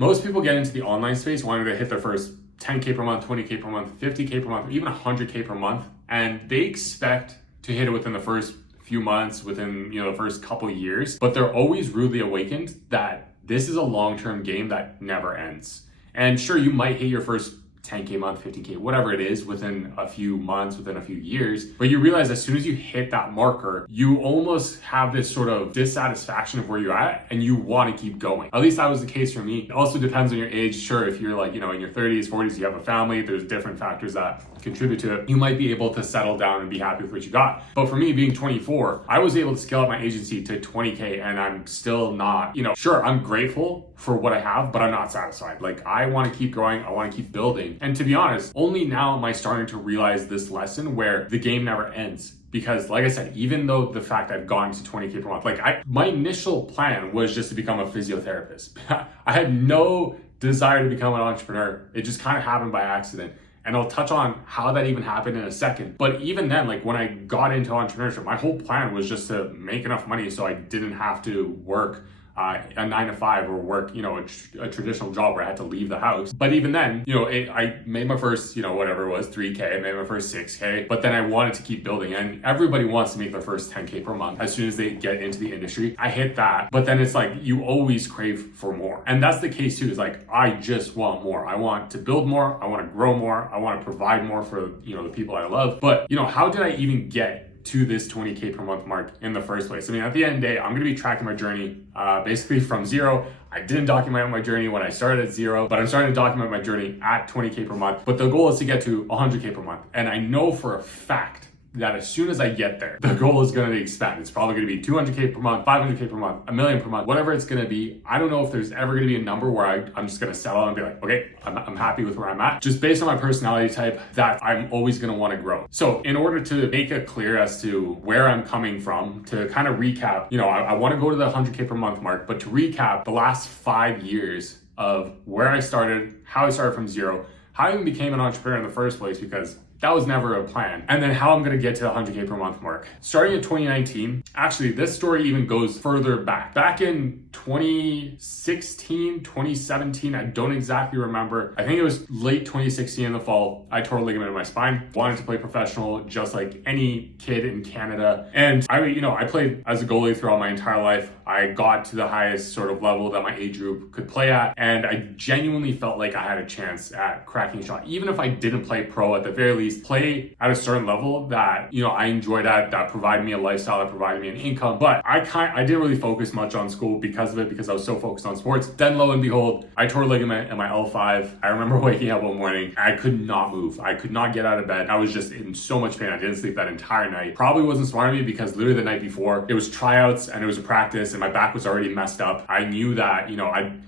Most people get into the online space wanting to hit their first 10K per month, 20K per month, 50K per month, or even 100K per month. And they expect to hit it within the first few months, within the first couple of years. But they're always rudely awakened that this is a long-term game that never ends. And sure, you might hit your first 10K month, 15K, whatever it is, within a few months, within a few years. But you realize as soon as you hit that marker, you almost have this sort of dissatisfaction of where you're at and you want to keep going. At least that was the case for me. It also depends on your age. Sure, if you're like, in your 30s, 40s, you have a family, there's different factors that contribute to it. You might be able to settle down and be happy with what you got. But for me, being 24, I was able to scale up my agency to 20K and I'm still not, sure, I'm grateful for what I have, but I'm not satisfied. Like, I want to keep growing. I want to keep building. And to be honest, only now am I starting to realize this lesson where the game never ends. Because like I said, even though the fact I've gone to 20K per month, my initial plan was just to become a physiotherapist. I had no desire to become an entrepreneur. It just kind of happened by accident. And I'll touch on how that even happened in a second. But even then, when I got into entrepreneurship, my whole plan was just to make enough money so I didn't have to work a 9 to 5 or work, a traditional job where I had to leave the house. But even then, I made my first, whatever it was, 3K, I made my first 6K, but then I wanted to keep building. And everybody wants to make their first 10K per month as soon as they get into the industry. I hit that, but then it's like, you always crave for more. And that's the case too, is I just want more. I want to build more. I want to grow more. I want to provide more for, the people I love. But, how did I even get to this 20K per month mark in the first place? I mean, at the end of the day, I'm going to be tracking my journey basically from zero. I didn't document my journey when I started at zero, but I'm starting to document my journey at 20K per month. But the goal is to get to 100K per month. And I know for a fact that as soon as I get there, the goal is going to expand. It's probably going to be 200K per month, 500K per month, $1 million per month, whatever it's going to be. I don't know if there's ever going to be a number where I'm just going to settle and be like, okay, I'm happy with where I'm at. Just based on my personality type, that I'm always going to want to grow. So in order to make it clear as to where I'm coming from, to kind of recap, I want to go to the 100K per month mark, but to recap the last 5 years of where I started, how I started from zero, how I even became an entrepreneur in the first place, because that was never a plan. And then how I'm gonna get to the 100K per month mark. Starting in 2019, actually this story even goes further back. Back in 2016, 2017, I don't exactly remember. I think it was late 2016 in the fall. I tore a ligament in my spine. Wanted to play professional just like any kid in Canada. And I played as a goalie throughout my entire life. I got to the highest sort of level that my age group could play at. And I genuinely felt like I had a chance at cracking a shot. Even if I didn't play pro, at the very least, play at a certain level that, I enjoyed that provided me a lifestyle, that provided me an income. But I didn't really focus much on school because of it, because I was so focused on sports. Then lo and behold, I tore a ligament in my L5. I remember waking up one morning, I could not move. I could not get out of bed. I was just in so much pain. I didn't sleep that entire night. Probably wasn't smart of me, because literally the night before, it was tryouts and it was a practice and my back was already messed up. I knew that,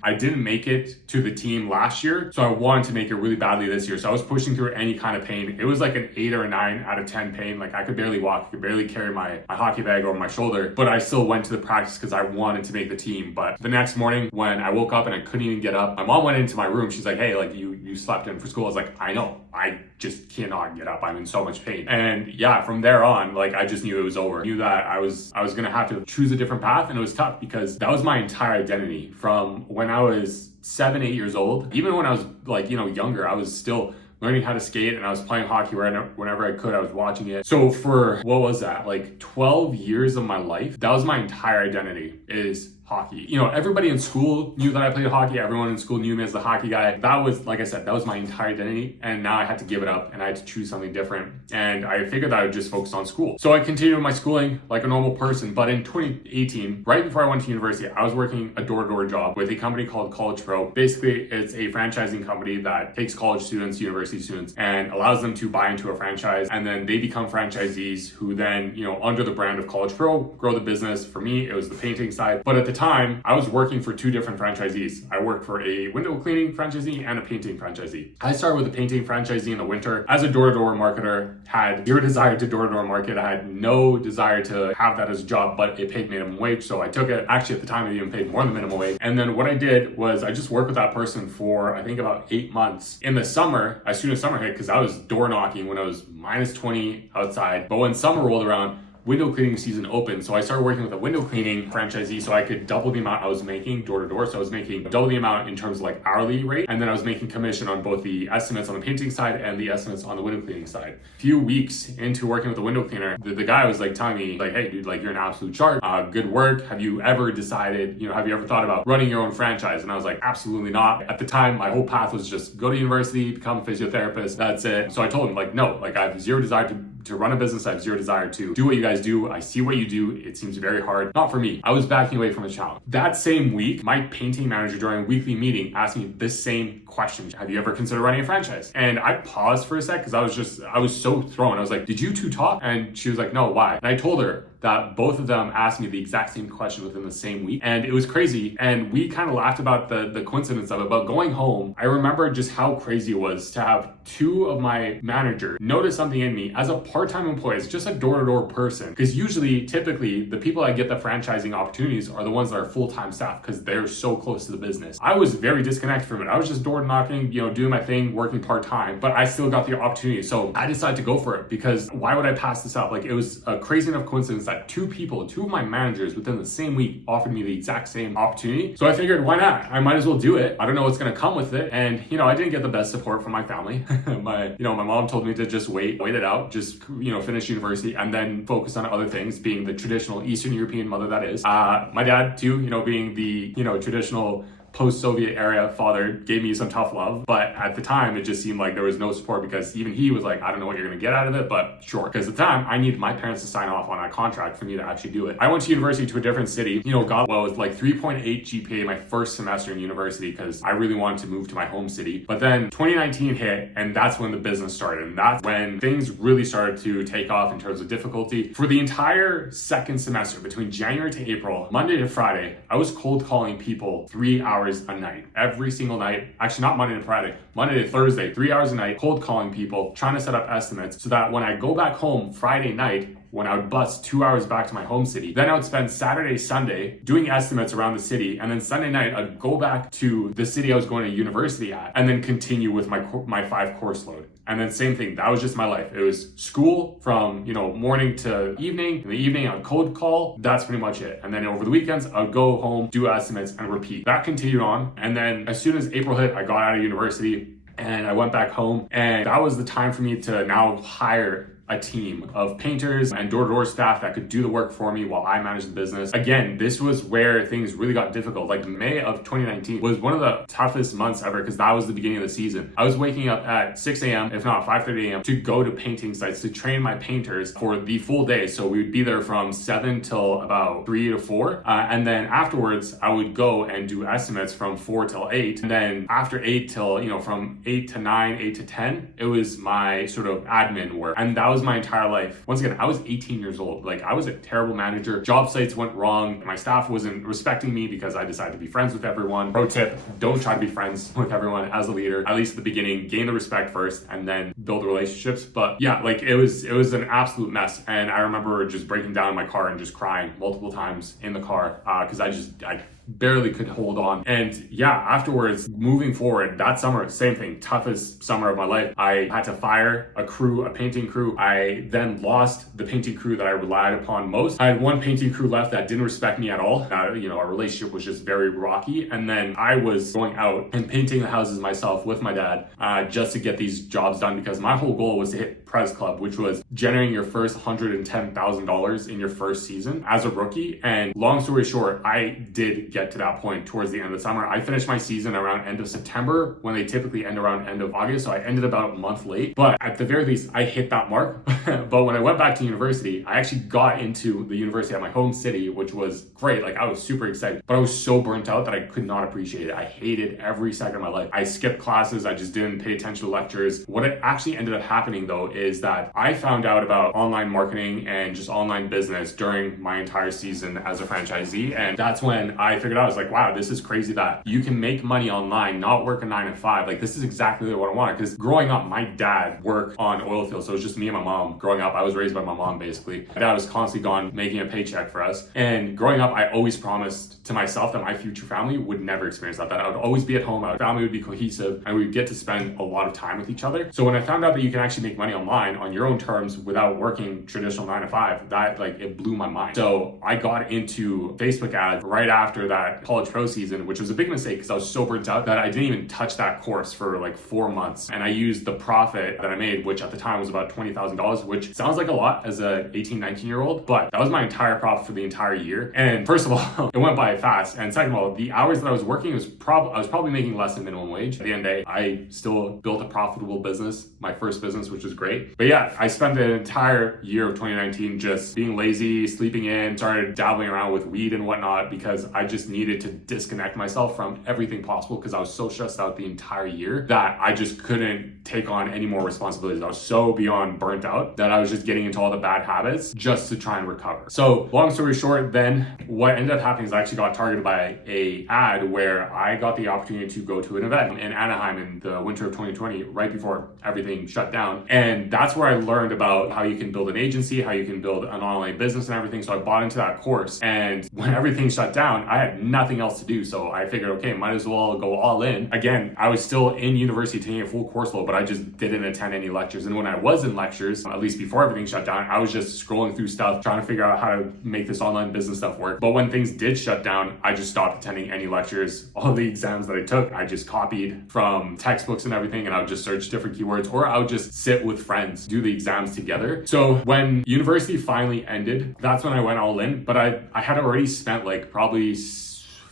I didn't make it to the team last year, so I wanted to make it really badly this year. So I was pushing through any kind of pain. It was like an 8 or a 9 out of 10 pain. I could barely walk, I could barely carry my hockey bag over my shoulder, but I still went to the practice because I wanted to make the team. But the next morning when I woke up and I couldn't even get up, my mom went into my room. She's like, hey, you slept in for school. I was like, I know, I just cannot get up. I'm in so much pain. And yeah, from there on, I just knew it was over. I knew that I was gonna have to choose a different path, and it was tough because that was my entire identity from when I was 7, 8 years old. Even when I was younger, I was still learning how to skate, and I was playing hockey whenever I could. I was watching it. So for, what was that, 12 years of my life, that was my entire identity, is hockey. Everybody in school knew that I played hockey. Everyone in school knew me as the hockey guy. That was, like I said, that was my entire identity. And now I had to give it up and I had to choose something different. And I figured that I would just focus on school. So I continued my schooling like a normal person. But in 2018, right before I went to university, I was working a door-to-door job with a company called College Pro. Basically, it's a franchising company that takes college students, university students, and allows them to buy into a franchise. And then they become franchisees who then, under the brand of College Pro, grow the business. For me, it was the painting side. But at the time, I was working for 2 different franchisees. I worked for a window cleaning franchisee and a painting franchisee. I started with a painting franchisee in the winter. As a door-to-door marketer, had zero desire to door-to-door market. I had no desire to have that as a job, but it paid minimum wage, so I took it. Actually, at the time, it even paid more than minimum wage. And then what I did was I just worked with that person for, I think, about 8 months. In the summer, as soon as summer hit, because I was door knocking when it was -20 outside, but when summer rolled around, window cleaning season opened. So I started working with a window cleaning franchisee so I could double the amount I was making door to door. So I was making double the amount in terms of like hourly rate. And then I was making commission on both the estimates on the painting side and the estimates on the window cleaning side. A few weeks into working with the window cleaner, the guy was like telling me like, hey dude, like you're an absolute shark. Good work. Have you ever decided, have you ever thought about running your own franchise? And I was like, absolutely not. At the time, my whole path was just go to university, become a physiotherapist. That's it. So I told him like, no, like I have zero desire to run a business. I have zero desire to do what you guys do. I see what you do. It seems very hard. Not for me. I was backing away from a challenge. That same week, my painting manager during a weekly meeting asked me this same question. Have you ever considered running a franchise? And I paused for a sec because I was so thrown. I was like, did you two talk? And she was like, no, why? And I told her that both of them asked me the exact same question within the same week. And it was crazy. And we kind of laughed about the coincidence of it. But going home, I remember just how crazy it was to have two of my managers notice something in me as a part-time employee, as just a door-to-door person. Because usually, typically, the people that get the franchising opportunities are the ones that are full-time staff because they're so close to the business. I was very disconnected from it. I was just door knocking, doing my thing, working part-time, but I still got the opportunity. So I decided to go for it because why would I pass this up? Like it was a crazy enough coincidence that two of my managers within the same week offered me the exact same opportunity. So I figured, why not? I might as well do it. I don't know what's going to come with it. And, I didn't get the best support from my family. My mom told me to just wait it out, just, finish university and then focus on other things, being the traditional Eastern European mother that is. My dad too, being the, traditional post-Soviet era father, gave me some tough love, but at the time it just seemed like there was no support because even he was like, I don't know what you're gonna get out of it, but sure. Because at the time I needed my parents to sign off on a contract for me to actually do it. I went to university to a different city, got with like 3.8 GPA my first semester in university because I really wanted to move to my home city. But then 2019 hit and that's when the business started. And that's when things really started to take off in terms of difficulty. For the entire second semester, between January to April, Monday to Friday, I was cold calling people 3 hours a night, every single night. Actually, not Monday to Friday, Monday to Thursday, 3 hours a night, cold calling people, trying to set up estimates so that when I go back home Friday night, when I would bus 2 hours back to my home city, then I would spend Saturday, Sunday doing estimates around the city. And then Sunday night, I'd go back to the city I was going to university at and then continue with my 5 course load. And then same thing, that was just my life. It was school from, morning to evening. In the evening, I'd cold call. That's pretty much it. And then over the weekends, I'd go home, do estimates and repeat. That continued on. And then as soon as April hit, I got out of university and I went back home. And that was the time for me to now hire a team of painters and door-to-door staff that could do the work for me while I managed the business. Again, this was where things really got difficult. Like May of 2019 was one of the toughest months ever because that was the beginning of the season. I was waking up at 6 a.m., if not 5:30 a.m. to go to painting sites to train my painters for the full day. So we would be there from 7 till about 3 to 4. And then afterwards, I would go and do estimates from 4 till 8. And then after 8 till, from 8 to 9, 8 to 10, it was my sort of admin work. And that was my entire life. Once again, I was 18 years old. Like I was a terrible manager. Job sites went wrong. My staff wasn't respecting me because I decided to be friends with everyone. Pro tip, don't try to be friends with everyone as a leader. At least at the beginning, gain the respect first and then build the relationships. But yeah, like it was an absolute mess. And I remember just breaking down in my car and just crying multiple times in the car because I barely could hold on. And yeah, afterwards, moving forward, that summer, same thing, toughest summer of my life. I had to fire a painting crew. I then lost the painting crew that I relied upon most. I had one painting crew left that didn't respect me at all. Our relationship was just very rocky. And then I was going out and painting the houses myself with my dad just to get these jobs done because my whole goal was to hit Prez Club, which was generating your first $110,000 in your first season as a rookie. And long story short, I did get to that point towards the end of the summer. I finished my season around end of September when they typically end around end of August. So I ended about a month late, but at the very least, I hit that mark. But when I went back to university, I actually got into the university at my home city, which was great. Like I was super excited, but I was so burnt out that I could not appreciate it. I hated every second of my life. I skipped classes. I just didn't pay attention to lectures. What it actually ended up happening though is that I found out about online marketing and just online business during my entire season as a franchisee. And that's when I figured figured out, I was like, wow, this is crazy that you can make money online, not work a 9 to 5. Like, this is exactly what I wanted. Because growing up, my dad worked on oil fields. So it was just me and my mom. Growing up, I was raised by my mom, basically. My dad was constantly gone making a paycheck for us. And growing up, I always promised to myself that my future family would never experience that I would always be at home, our family would be cohesive, and we would get to spend a lot of time with each other. So when I found out that you can actually make money online on your own terms without working traditional 9 to 5, that like, it blew my mind. So I got into Facebook ads right after that college pro season, which was a big mistake because I was so burnt out that I didn't even touch that course for like 4 months. And I used the profit that I made, which at the time was about $20,000, which sounds like a lot as a 18, 19-year-old, but that was my entire profit for the entire year. And first of all, it went by fast. And second of all, the hours that I was working was I was probably making less than minimum wage. At the end of the day, I still built a profitable business, my first business, which was great. But yeah, I spent the entire year of 2019 just being lazy, sleeping in, started dabbling around with weed and whatnot because I just needed to disconnect myself from everything possible because I was so stressed out the entire year that I just couldn't take on any more responsibilities. I was so beyond burnt out that I was just getting into all the bad habits just to try and recover. So long story short, then what ended up happening is I actually got targeted by a ad where I got the opportunity to go to an event in Anaheim in the winter of 2020, right before everything shut down. And that's where I learned about how you can build an agency, how you can build an online business and everything. So I bought into that course. And when everything shut down, I had nothing else to do. So I figured, okay, might as well go all in. Again, I was still in university taking a full course load, but I just didn't attend any lectures. And when I was in lectures, at least before everything shut down, I was just scrolling through stuff, trying to figure out how to make this online business stuff work. But when things did shut down, I just stopped attending any lectures. All the exams that I took, I just copied from textbooks and everything, and I would just search different keywords, or I would just sit with friends, do the exams together. So when university finally ended, that's when I went all in. But I had already spent like probably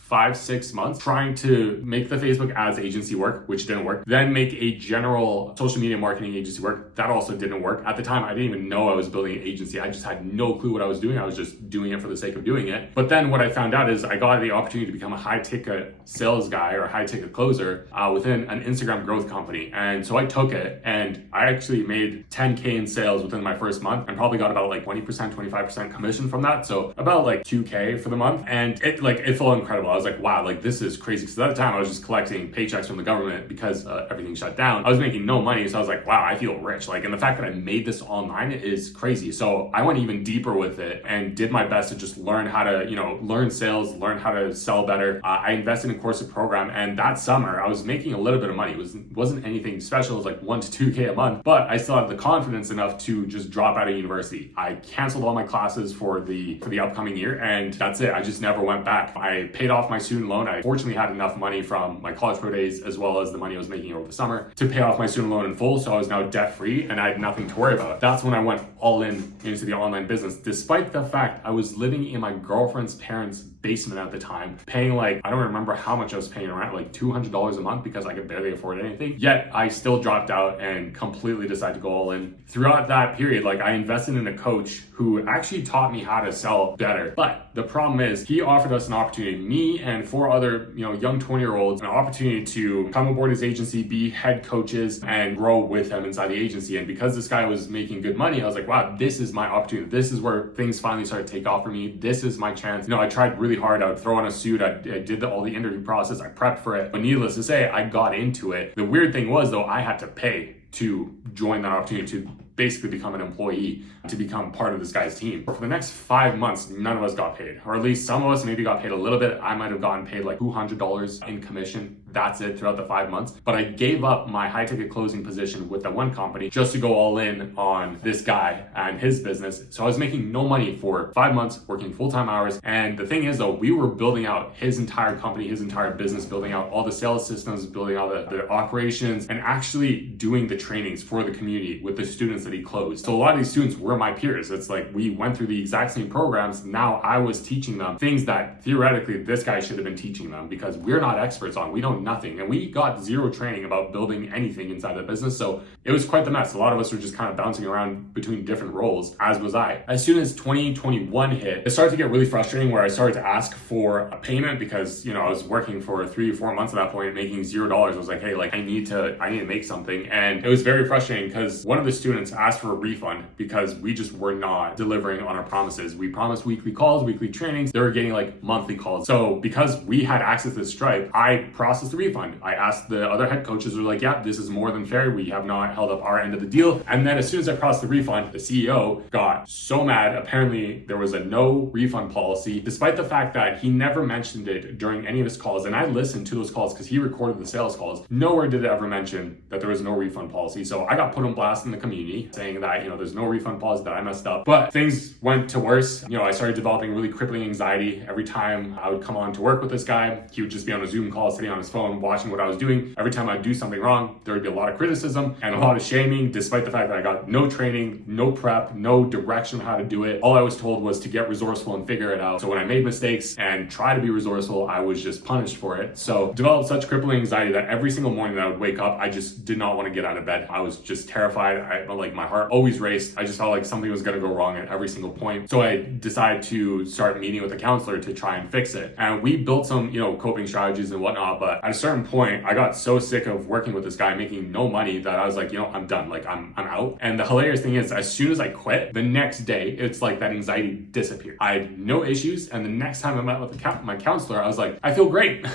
5-6 months trying to make the Facebook ads agency work, which didn't work. Then make a general social media marketing agency work. That also didn't work. At the time, I didn't even know I was building an agency. I just had no clue what I was doing. I was just doing it for the sake of doing it. But then what I found out is I got the opportunity to become a high ticket sales guy or high ticket closer within an Instagram growth company. And so I took it and I actually made 10K in sales within my first month and probably got about like 20%, 25% commission from that. So about like 2K for the month. And it felt incredible. I was like, wow, like this is crazy. Because at the time I was just collecting paychecks from the government because everything shut down. I was making no money. So I was like, wow, I feel rich. Like, and the fact that I made this online is crazy. So I went even deeper with it and did my best to just learn how to, learn sales, learn how to sell better. I invested in course and program. And that summer I was making a little bit of money. It wasn't anything special. It was like 1 to 2K a month, but I still had the confidence enough to just drop out of university. I canceled all my classes for the upcoming year. And that's it. I just never went back. I paid off my student loan. I fortunately had enough money from my college pro days as well as the money I was making over the summer to pay off my student loan in full. So I was now debt free and I had nothing to worry about. That's when I went all in into the online business, despite the fact I was living in my girlfriend's parents' basement at the time, paying like, I don't remember how much I was paying around, like $200 a month because I could barely afford anything. Yet I still dropped out and completely decided to go all in. Throughout that period, like I invested in a coach who actually taught me how to sell better. But the problem is he offered us an opportunity, me and 4 other, young 20-year-olds, an opportunity to come aboard his agency, be head coaches and grow with him inside the agency. And because this guy was making good money, I was like, wow, this is my opportunity. This is where things finally started to take off for me. This is my chance. I tried really hard. I would throw on a suit. I did all the interview process. I prepped for it. But needless to say, I got into it. The weird thing was though, I had to pay to join that opportunity to basically become an employee, to become part of this guy's team. For the next 5 months, none of us got paid, or at least some of us maybe got paid a little bit. I might have gotten paid like $200 in commission. That's it throughout the 5 months. But I gave up my high ticket closing position with that one company just to go all in on this guy and his business. So I was making no money for 5 months, working full-time hours. And the thing is though, we were building out his entire company, his entire business, building out all the sales systems, building out the operations, and actually doing the trainings for the community with the students that he closed. So a lot of these students were my peers. It's like we went through the exact same programs. Now I was teaching them things that theoretically this guy should have been teaching them because we're not experts on. We don't nothing. And we got zero training about building anything inside the business. So it was quite the mess. A lot of us were just kind of bouncing around between different roles, as was I. As soon as 2021 hit, it started to get really frustrating where I started to ask for a payment because, I was working for 3 or 4 months at that point, making $0. I was like, hey, I need to make something. And it was very frustrating because one of the students asked for a refund because we just were not delivering on our promises. We promised weekly calls, weekly trainings. They were getting monthly calls. So because we had access to Stripe, I processed the refund. I asked the other head coaches, were like, yeah, this is more than fair. We have not held up our end of the deal. And then as soon as I processed the refund, the CEO got so mad. Apparently there was a no refund policy, despite the fact that he never mentioned it during any of his calls. And I listened to those calls because he recorded the sales calls. Nowhere did it ever mention that there was no refund policy. So I got put on blast in the community saying that, there's no refund policy, that I messed up. But things went to worse. I started developing really crippling anxiety. Every time I would come on to work with this guy, he would just be on a Zoom call, sitting on his phone, watching what I was doing. Every time I'd do something wrong, there would be a lot of criticism and a lot of shaming, despite the fact that I got no training, no prep, no direction on how to do it. All I was told was to get resourceful and figure it out. So when I made mistakes and try to be resourceful, I was just punished for it. So developed such crippling anxiety that every single morning that I would wake up, I just did not want to get out of bed. I was just terrified. My heart always raced. I just felt like something was going to go wrong at every single point. So I decided to start meeting with a counselor to try and fix it. And we built some, coping strategies and whatnot. But at a certain point, I got so sick of working with this guy making no money that I was like, I'm done. I'm out. And the hilarious thing is, as soon as I quit, the next day, it's like that anxiety disappeared. I had no issues. And the next time I met with my counselor, I was like, I feel great.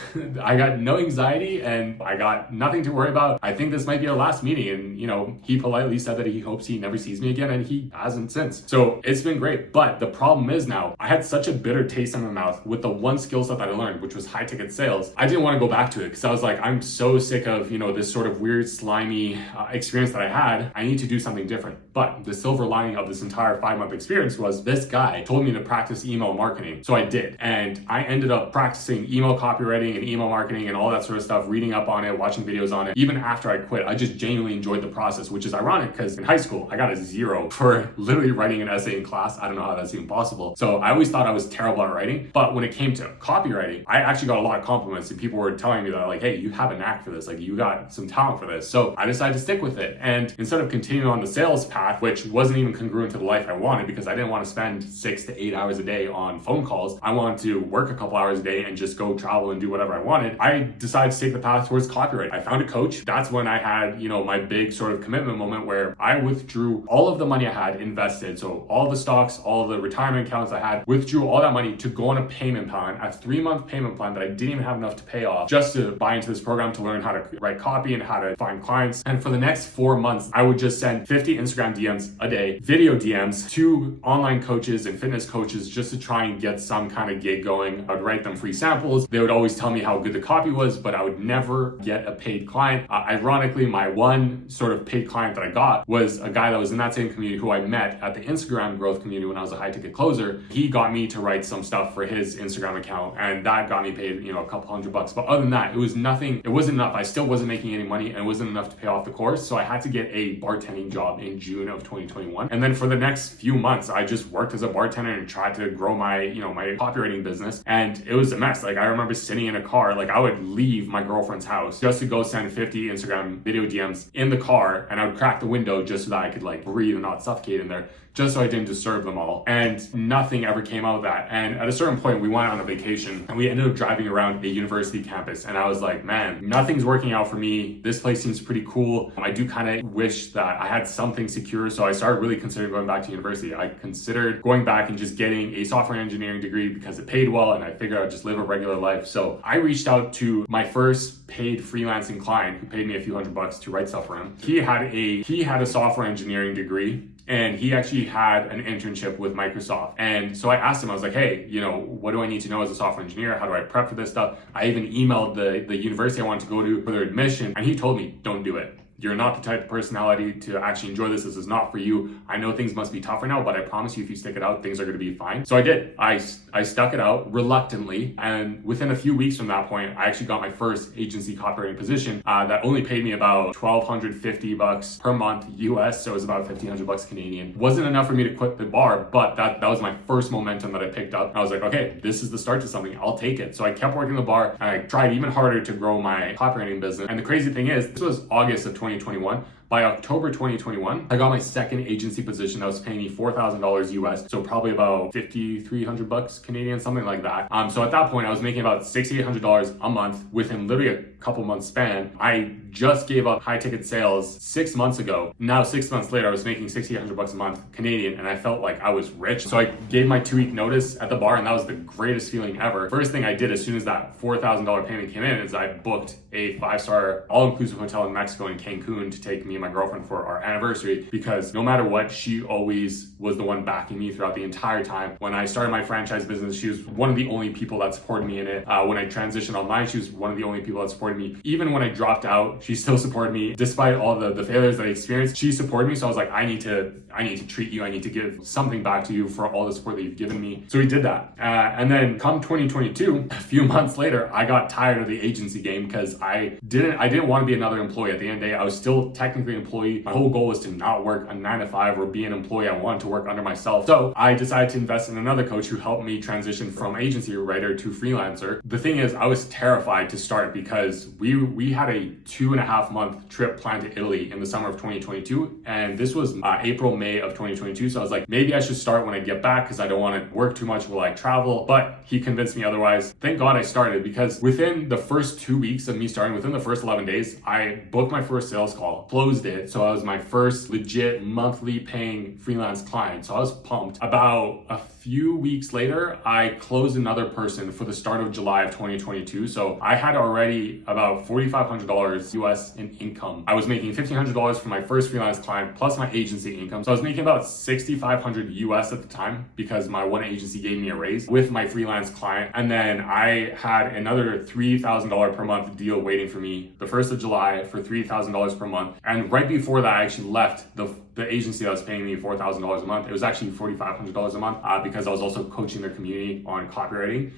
I got no anxiety and I got nothing to worry about. I think this might be our last meeting. And, he politely said that he hopes he never sees me again, and he hasn't since. So it's been great. But the problem is now, I had such a bitter taste in my mouth with the one skill set that I learned, which was high ticket sales. I didn't want to go back to it because I was like, I'm so sick of, this sort of weird, slimy experience that I had. I need to do something different. But the silver lining of this entire 5-month experience was this guy told me to practice email marketing. So I did. And I ended up practicing email copywriting and email marketing and all that sort of stuff, reading up on it, watching videos on it. Even after I quit, I just genuinely enjoyed the process, which is ironic because in high school, I got a 0 for literally writing an essay in class. I don't know how that's even possible. So I always thought I was terrible at writing. But when it came to copywriting, I actually got a lot of compliments, and people were telling me that hey, you have a knack for this. You got some talent for this. So I decided to stick with it. And instead of continuing on the sales path, which wasn't even congruent to the life I wanted, because I didn't want to spend 6 to 8 hours a day on phone calls, I wanted to work a couple hours a day and just go travel and do whatever I wanted. I decided to take the path towards copywriting. I found a coach. That's when I had, my big sort of commitment moment where I withdrew all of the money I had invested. So all the stocks, all the retirement accounts I had, withdrew all that money to go on a payment plan, a 3-month payment plan that I didn't even have enough to pay off, just to buy into this program to learn how to write copy and how to find clients. And for the next 4 months, I would just send 50 Instagram DMs a day, video DMs to online coaches and fitness coaches just to try and get some kind of gig going. I would write them free samples. They would always tell me how good the copy was, but I would never get a paid client. Ironically, my one sort of paid client that I got was a guy that was in that same community who I met at the Instagram growth community when I was a high ticket closer. He got me to write some stuff for his Instagram account, and that got me paid, a couple $100. But other than that, it was nothing. It wasn't enough. I still wasn't making any money, and it wasn't enough to pay off the course. So I had to get a bartending job in June of 2021. And then for the next few months, I just worked as a bartender and tried to grow my, my copywriting business. And it was a mess. I remember sitting in a car, I would leave my girlfriend's house just to go send 50 Instagram video DMs in the car, and I would crack the window just so that I could breathe and not suffocate in there, just so I didn't disturb them all. And nothing ever came out of that. And at a certain point, we went on a vacation and we ended up driving around a university campus. And I was like, man, nothing's working out for me. This place seems pretty cool. I do kind of wish that I had something secure. So I started really considering going back to university. I considered going back and just getting a software engineering degree because it paid well, and I figured I'd just live a regular life. So I reached out to my first paid freelancing client who paid me a few $100 to write stuff for him. He had a software engineering degree, and he actually had an internship with Microsoft. And so I asked him, I was like, hey, what do I need to know as a software engineer? How do I prep for this stuff? I even emailed the university I wanted to go to for their admission, and he told me, don't do it. you're not the type of personality to actually enjoy this. This is not for you. I know things must be tougher now, but I promise you, if you stick it out, things are going to be fine. So I did. I stuck it out reluctantly. And within a few weeks from that point, I actually got my first agency copywriting position that only paid me about $1,250 per month US. So it was about $1,500 Canadian. Wasn't enough for me to quit the bar, but that was my first momentum that I picked up. I was like, okay, this is the start to something. I'll take it. So I kept working the bar, and I tried even harder to grow my copywriting business. And the crazy thing is, this was August of 2021. By October 2021, I got my second agency position that was paying me $4,000 US, so probably about $5,300 Canadian, something like that. So at that point, I was making about $6,800 a month within literally a couple months span. I just gave up high ticket sales 6 months ago. Now 6 months later, I was making $6,800 a month Canadian, and I felt like I was rich. So I gave my 2-week notice at the bar, and that was the greatest feeling ever. First thing I did as soon as that $4,000 payment came in is I booked a 5-star all-inclusive hotel in Mexico in Cancun to take me and my girlfriend for our anniversary, because no matter what, she always was the one backing me throughout the entire time. When I started my franchise business, she was one of the only people that supported me in it. When I transitioned online, she was one of the only people that supported me. Even when I dropped out, she still supported me. Despite all the failures that I experienced, she supported me. So I was like, I need to treat you. I need to give something back to you for all the support that you've given me. So we did that. And then come 2022, a few months later, I got tired of the agency game because I didn't want to be another employee. At the end of the day, I was still technically an employee. My whole goal was to not work a 9-to-5 or be an employee. I wanted to work under myself. So I decided to invest in another coach who helped me transition from agency writer to freelancer. The thing is, I was terrified to start because we had a 2.5-month trip planned to Italy in the summer of 2022. And this was April, May of 2022. So I was like, maybe I should start when I get back because I don't want to work too much while I travel. But he convinced me otherwise. Thank God I started, because within the first 2 weeks of me starting, within the first 11 days, I booked my first sales call, closed it. So I was my first legit monthly paying freelance client. So I was pumped. About a few weeks later, I closed another person for the start of July of 2022. So I had already about $4,500 US in income. I was making $1,500 for my first freelance client plus my agency income. So I was making about $6,500 US at the time because my one agency gave me a raise with my freelance client. And then I had another $3,000 per month deal waiting for me the 1st of July for $3,000 per month. And right before that, I actually left the agency that was paying me $4,000 a month. It was actually $4,500 a month because I was also coaching their community on copywriting.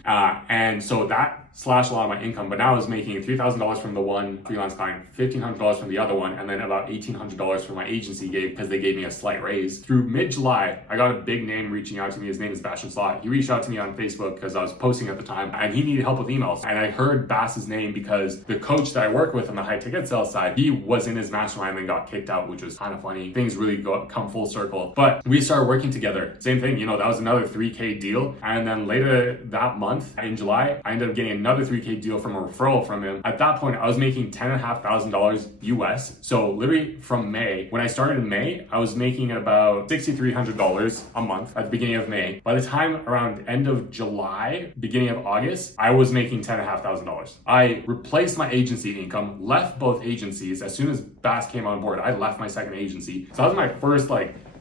And so that slashed a lot of my income, but now I was making $3,000 from the one freelance client, $1,500 from the other one, and then about $1,800 from my agency because they gave me a slight raise. Through mid-July, I got a big name reaching out to me. His name is Bastian Slot. He reached out to me on Facebook because I was posting at the time, and he needed help with emails. And I heard Bass's name because the coach that I work with on the high ticket sales side, he was in his mastermind and got kicked out, which was kind of funny. Things really come full circle. But we started working together. Same thing, that was another $3K deal. And then later that month in July, I ended up getting another $3K deal from a referral from him. At that point, I was making $10,500 US. So literally from May, when I started in May, I was making about $6,300 a month at the beginning of May. By the time around end of July, beginning of August, I was making $10,500. I replaced my agency income, left both agencies. As soon as Bass came on board, I left my second agency. So that was my first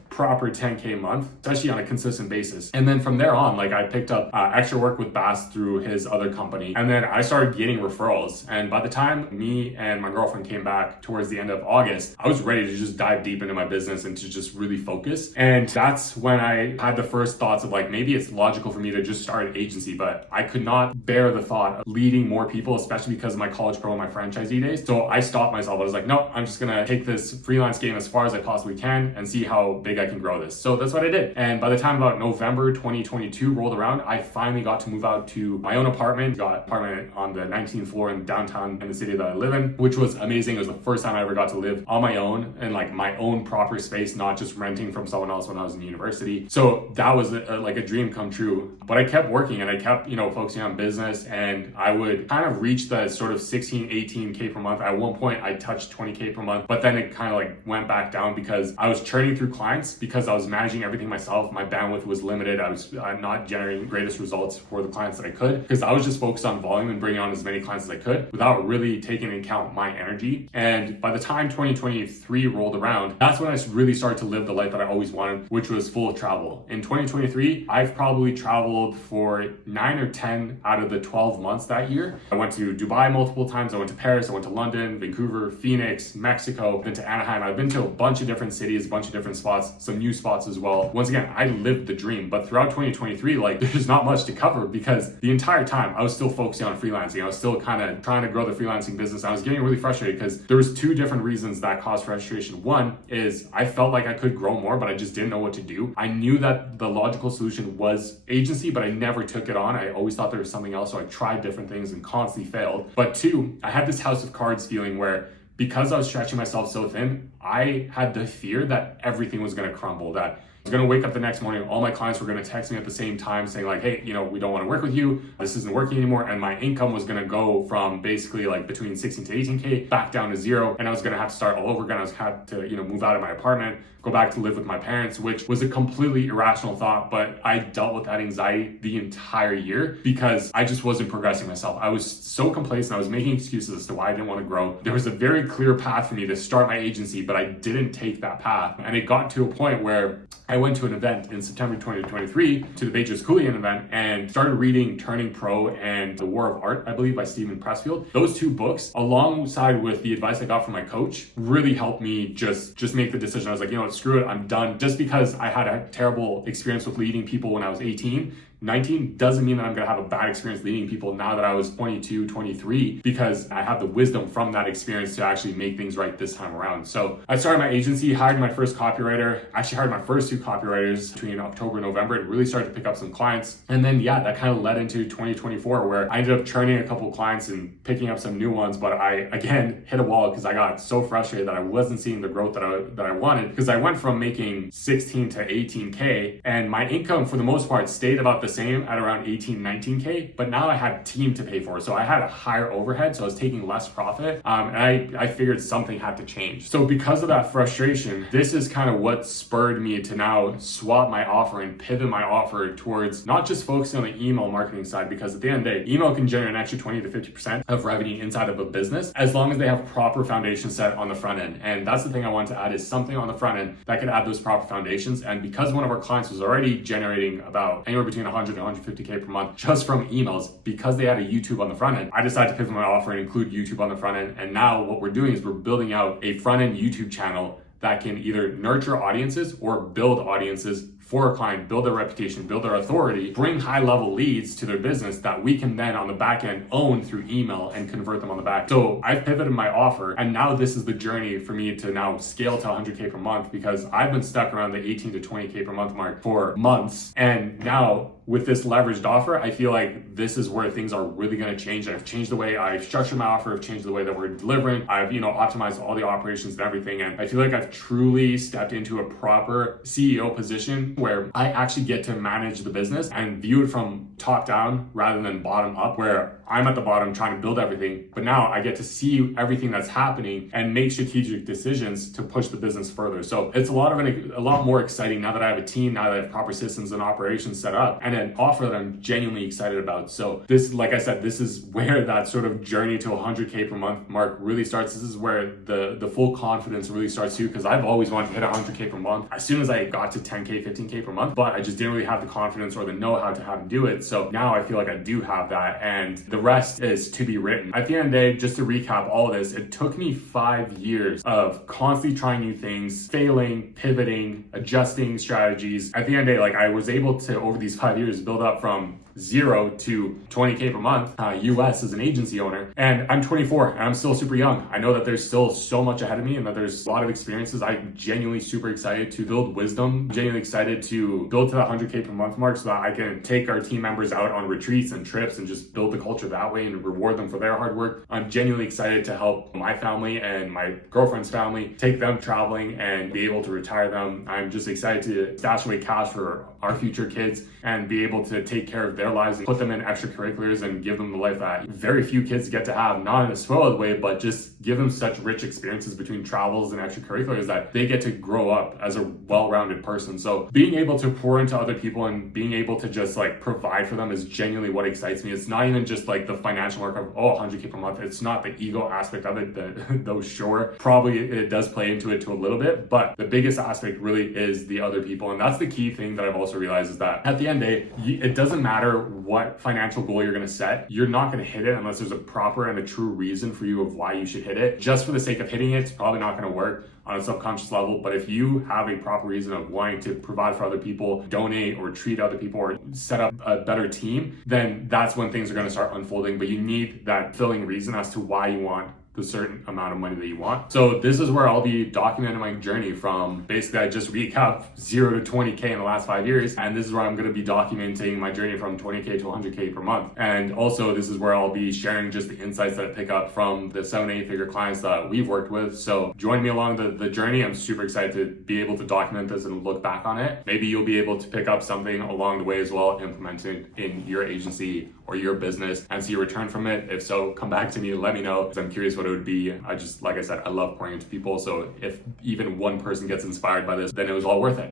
proper 10K month, especially on a consistent basis. And then from there on, I picked up extra work with Bass through his other company. And then I started getting referrals. And by the time me and my girlfriend came back towards the end of August, I was ready to just dive deep into my business and to just really focus. And that's when I had the first thoughts of maybe it's logical for me to just start an agency, but I could not bear the thought of leading more people, especially because of my college pro and my franchisee days. So I stopped myself. I was like, no, I'm just gonna take this freelance game as far as I possibly can and see how big I can grow this. So that's what I did. And by the time about November 2022 rolled around, I finally got to move out to my own apartment. Got an apartment on the 19th floor in downtown in the city that I live in, which was amazing. It was the first time I ever got to live on my own in my own proper space, not just renting from someone else when I was in university. So that was a dream come true. But I kept working and I kept, focusing on business, and I would kind of reach the sort of 16, 18K per month. At one point I touched 20K per month, but then it kind of went back down because I was churning through clients because I was managing everything myself. My bandwidth was limited. I was not generating the greatest results for the clients that I could, because I was just focused on volume and bringing on as many clients as I could without really taking into account my energy. And by the time 2023 rolled around, that's when I really started to live the life that I always wanted, which was full of travel. In 2023, I've probably traveled for 9 or 10 out of the 12 months that year. I went to Dubai multiple times. I went to Paris. I went to London, Vancouver, Phoenix, Mexico, been to Anaheim. I've been to a bunch of different cities, a bunch of different spots, some new spots as well. Once again, I lived the dream, but throughout 2023, like, there's not much to cover because the entire time I was still focusing on freelancing. I was still kind of trying to grow the freelancing business. I was getting really frustrated because there was two different reasons that caused frustration. One is I felt like I could grow more, but I just didn't know what to do. I knew that the logical solution was agency, but I never took it on. I always thought there was something else, so I tried different things and constantly failed. But two, I had this house of cards feeling where, because I was stretching myself so thin, I had the fear that everything was going to crumble, that I was going to wake up the next morning, all my clients were going to text me at the same time saying like, hey, we don't want to work with you. This isn't working anymore. And my income was going to go from basically like between 16 to 18K back down to zero. And I was going to have to start all over again. I was had to, move out of my apartment, go back to live with my parents, which was a completely irrational thought. But I dealt with that anxiety the entire year because I just wasn't progressing myself. I was so complacent. I was making excuses as to why I didn't want to grow. There was a very clear path for me to start my agency, but I didn't take that path. And it got to a point where I went to an event in September 2023, to the Beatrice Coulian event, and started reading Turning Pro and The War of Art, I believe, by Stephen Pressfield. Those two books, alongside with the advice I got from my coach, really helped me just make the decision. I was like, screw it, I'm done. Just because I had a terrible experience with leading people when I was 18, 19 doesn't mean that I'm going to have a bad experience leading people now that I was 22, 23, because I have the wisdom from that experience to actually make things right this time around. So I started my agency, hired my first copywriter, actually hired my first two copywriters between October and November, and really started to pick up some clients. And then, that kind of led into 2024, where I ended up churning a couple of clients and picking up some new ones. But I, again, hit a wall because I got so frustrated that I wasn't seeing the growth that I wanted, because I went from making 16 to 18K, and my income for the most part stayed about the same at around 18, 19K, but now I had team to pay for. So I had a higher overhead, so I was taking less profit. And I figured something had to change. So because of that frustration, this is kind of what spurred me to now swap my offer and pivot my offer towards not just focusing on the email marketing side, because at the end of the day, email can generate an extra 20 to 50% of revenue inside of a business, as long as they have proper foundation set on the front end. And that's the thing I want to add, is something on the front end that could add those proper foundations. And because one of our clients was already generating about anywhere between 100 to 150K per month just from emails, because they had a YouTube on the front end, I decided to pivot my offer and include YouTube on the front end. And now what we're doing is we're building out a front end YouTube channel that can either nurture audiences or build audiences for a client, build their reputation, build their authority, bring high level leads to their business that we can then on the back end own through email and convert them on the back. So I've pivoted my offer, and now this is the journey for me to now scale to 100K per month, because I've been stuck around the 18 to 20K per month mark for months. And now with this leveraged offer, I feel like this is where things are really going to change. I've changed the way I've structured my offer. I've changed the way that we're delivering. I've, optimized all the operations and everything. And I feel like I've truly stepped into a proper CEO position where I actually get to manage the business and view it from top down rather than bottom up, where I'm at the bottom trying to build everything. But now I get to see everything that's happening and make strategic decisions to push the business further. So it's a lot more exciting now that I have a team, now that I have proper systems and operations set up, and an offer that I'm genuinely excited about. So this, like I said, this is where that sort of journey to 100K per month mark really starts. This is where the full confidence really starts too, because I've always wanted to hit 100K per month as soon as I got to 10K, 15K per month, but I just didn't really have the confidence or the know-how to how to do it. So now I feel like I do have that, and the rest is to be written. At the end of the day, just to recap all of this, it took me 5 years of constantly trying new things, failing, pivoting, adjusting strategies. At the end of the day, like, I was able to, over these 5 years, build up from 0 to 20K per month US as an agency owner. And I'm 24 and I'm still super young. I know that there's still so much ahead of me and that there's a lot of experiences. I'm genuinely super excited to build wisdom, genuinely excited to build to that 100K per month mark so that I can take our team members out on retreats and trips and just build the culture that way and reward them for their hard work. I'm genuinely excited to help my family and my girlfriend's family, take them traveling and be able to retire them. I'm just excited to stash away cash for our future kids and be able to take care of their their lives and put them in extracurriculars and give them the life that very few kids get to have, not in a spoiled way, but just give them such rich experiences between travels and extracurriculars that they get to grow up as a well-rounded person. So being able to pour into other people and being able to just like provide for them is genuinely what excites me. It's not even just like the financial work of 100K per month. It's not the ego aspect of it. Though sure, probably it does play into it to a little bit, but the biggest aspect really is the other people. And that's the key thing that I've also realized, is that at the end of the day, it doesn't matter what financial goal you're going to set. You're not going to hit it unless there's a proper and a true reason for you of why you should hit it. Just for the sake of hitting it, it's probably not going to work on a subconscious level. But if you have a proper reason of wanting to provide for other people, donate or treat other people or set up a better team, then that's when things are going to start unfolding. But you need that filling reason as to why you want the certain amount of money that you want. So this is where I'll be documenting my journey from, basically I just recap 0 to 20K in the last 5 years. And this is where I'm going to be documenting my journey from 20K to 100K per month. And also this is where I'll be sharing just the insights that I pick up from the 7-8 figure clients that we've worked with. So join me along the journey. I'm super excited to be able to document this and look back on it. Maybe you'll be able to pick up something along the way as well, implemented in your agency or your business and see a return from it. If so, come back to me, let me know, because I'm curious what it would be. I just, like I said, I love pouring into people. So if even one person gets inspired by this, then it was all worth it.